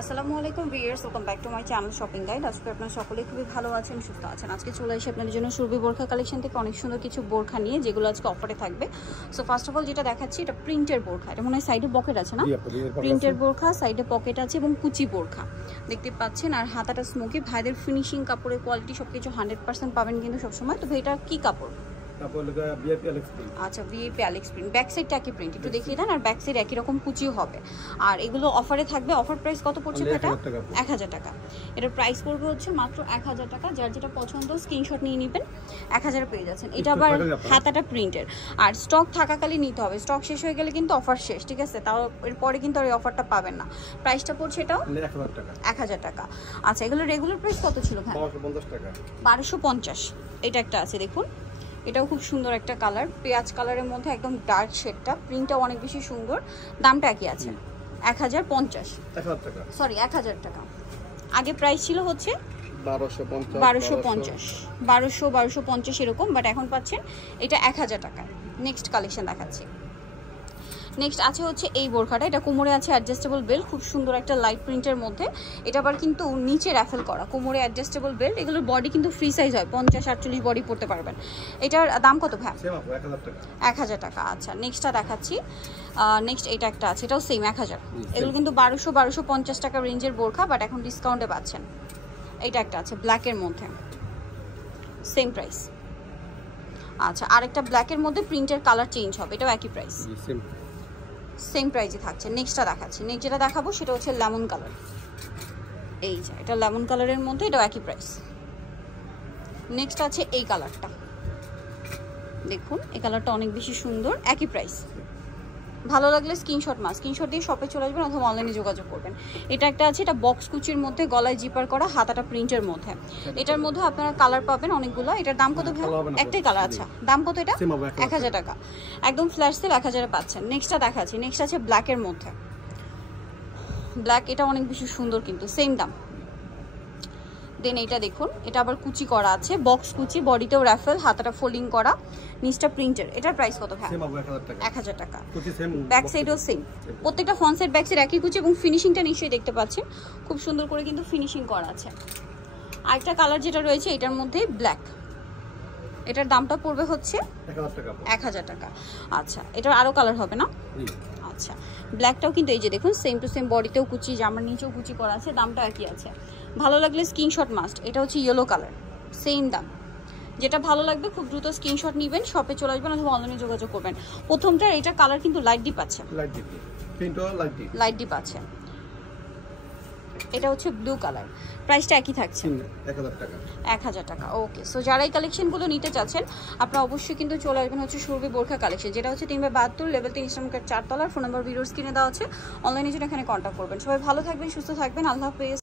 আসসালামু আলাইকুম viewers, welcome back to my channel shopping guide. আজকে আপনারা সকলেই খুবই ভালো আছেন, সুস্থ আছেন। আজকে চলে এসে আপনাদের জন্য সুরভি বোরখা কালেকশন থেকে অনেক সুন্দর কিছু বোরখা নিয়ে, যেগুলো আজকে অফারে থাকবে। সো ফার্স্ট অফ অল যেটা দেখাচ্ছি, এটা প্রিন্টের বোরখা। এটা মনে হয় সাইডে পকেট আছে না? প্রিন্টের বোরখা, সাইডে পকেট আছে এবং কুচি বোরখা দেখতে পাচ্ছেন। আর হাতাটা স্মোকি, ভাইদের ফিনিশিং, কাপড়ের কোয়ালিটি সবকিছু 100% পাবেন কিন্তু সবসময়। তো এটা কি কাপড়? আচ্ছা, ভিআইপি অ্যালেক্স প্রিন্ট। ব্যাক সাইডটা একই প্রিন্ট, একটু দেখিয়ে দেন। আর ব্যাক সাইড একই রকম কুচিও হবে। আর এগুলো অফারে থাকবে। অফার প্রাইস কত পড়ছে এটা? 1000 টাকা। এটার প্রাইস পড়বে হচ্ছে মাত্র 1000 টাকা। যার যেটা পছন্দ স্ক্রিনশট নিয়ে নেবেন, 1000 পেয়ে যাচ্ছেন। এটা আবার হাতাটা প্রিন্টের। আর স্টক থাকাকালীন নিতে হবে, স্টক শেষ হয়ে গেলে কিন্তু অফার শেষ, ঠিক আছে? তাও এরপরে কিন্তু আর এই অফারটা পাবেন না। প্রাইসটা পড়ছে এটাও 1000 টাকা। আচ্ছা, এগুলো রেগুলার প্রাইস কত ছিল ভাই? 1250। এটা একটা আছে দেখুন, এটাও খুব সুন্দর একটা কালার, পেঁয়াজ কালারের মধ্যে একদম ডার্ক শেডটা। প্রিন্টটাও অনেক বেশি সুন্দর। দামটা একই আছে 1050 টাকা। সরি, 1000 টাকা। আগে প্রাইস ছিল হচ্ছে 1250 এরকম, বাট এখন পাচ্ছেন এটা 1000 টাকা। নেক্সট কালেকশন দেখাচ্ছি। নেক্সট আছে হচ্ছে এই বোরখাটা। এটা কোমরে আছে অ্যাডজাস্টেবল বেল্ট, খুব সুন্দর একটা লাইট প্রিন্টের মধ্যে। এটা আবার কিন্তু নিচে র্যাফেল করা, কোমরে অ্যাডজাস্টেবল বেল্ট। এগুলোর বডি কিন্তু ফ্রি সাইজ হয়, 50-48 বডি পড়তে পারবেন। এটার দাম কত ভাই? 1000 টাকা। আচ্ছা, নেক্সটটা দেখাচ্ছি। নেক্সট এটা একটা আছে, এটাও সেম 1000। এগুলো কিন্তু 1250 টাকা রেঞ্জের বোরখা, বাট এখন ডিসকাউন্টে পাচ্ছেন। এটা একটা আছে ব্ল্যাকের মধ্যে, সেম প্রাইস। আচ্ছা, আরেকটা ব্ল্যাকের মধ্যে প্রিন্টের কালার চেঞ্জ হবে, এটাও একই প্রাইস, সেম প্রাইসে থাকছে। নেক্সটটা দেখাচ্ছি। নেক্সট যেটা দেখাবো সেটা হচ্ছে লেমন কালার। এই যে এটা লেমন কালারের মধ্যে, এটাও একই প্রাইস। নেক্সট আছে এই কালারটা, দেখুন এই কালারটা অনেক বেশি সুন্দর, একই প্রাইস। ভালো লাগলে স্ক্রিনশট দিয়ে শপে চলে আসবেন অথবা অনলাইনে যোগাযোগ করবেন। এটা একটা আছে, এটা বক্স কুচির মধ্যে, গলায় জিপার করা, হাতাটা প্রিন্টের মধ্যে। এটার মধ্যে আপনারা কালার পাবেন অনেকগুলো। এটার দাম কত ভাই? একটাই কালার। আচ্ছা, দাম কত এটা? 1000 টাকা। একদম ফ্ল্যাশ সেল, 1000-এ পাচ্ছেন। নেক্সটটা দেখাচ্ছি। নেক্সট আছে ব্ল্যাকের মধ্যে, ব্ল্যাক। এটা অনেক বেশি সুন্দর কিন্তু, সেম দাম। দেন এইটা দেখুন, এটা আবার কুচি করা আছে, বক্স কুচি, বডিতেও র্যাফেল, হাতাটা ফোল্ডিং করা, নিচটা প্রিন্টের। এটার প্রাইস কত ভাই? 1000 টাকা। ব্যাক সাইডও সেম, প্রত্যেকটা ফ্রন্ট সাইড ব্যাক সাইড একই কুচি এবং ফিনিশিংটা নিশ্চয়ই দেখতে পাচ্ছেন, খুব সুন্দর করে কিন্তু ফিনিশিং করা আছে। আরেকটা কালার যেটা রয়েছে এটার মধ্যে ব্ল্যাক, এটার দামটা পড়বে হচ্ছে 1000 টাকা। আচ্ছা, এটার আরও কালার হবে না? আচ্ছা, ব্ল্যাকটাও কিন্তু এই যে দেখুন, সেম টু সেম, বডিতেও কুচি, জামার নিচেও কুচি করা আছে, দামটা একই আছে। ভালো লাগলে স্ক্রিনশট মাস্ট। এটা হচ্ছে ইয়েলো কালার, সেম দাম। যেটা ভালো লাগবে খুব দ্রুত স্ক্রিনশট নেবেন, শপে চলে আসবেন অথবা অনলাইনে যোগাযোগ করবেন। প্রথমটার এটা কালার কিন্তু লাইট ডিপ আছে, লাইট ডিপ আছে। এটা হচ্ছে ব্লু কালার, প্রাইসটা একই থাকছে 1000 টাকা। ওকে, সো যারা এই কালেকশনগুলো নিতে চাচ্ছেন আপনারা অবশ্যই কিন্তু চলে আসবেন হচ্ছে সুরভি বোরখা কালেকশন, যেটা হচ্ছে 3/72 লেভেল 3 ইসলামকের 4 তলার। ফোন নাম্বার ভিডিওর স্ক্রিনে দেওয়া আছে, অনলাইনে জন্য এখানে কন্ট্যাক্ট করবেন। সবাই ভালো থাকবেন, সুস্থ থাকবেন, আল্লাহ হাফেজ।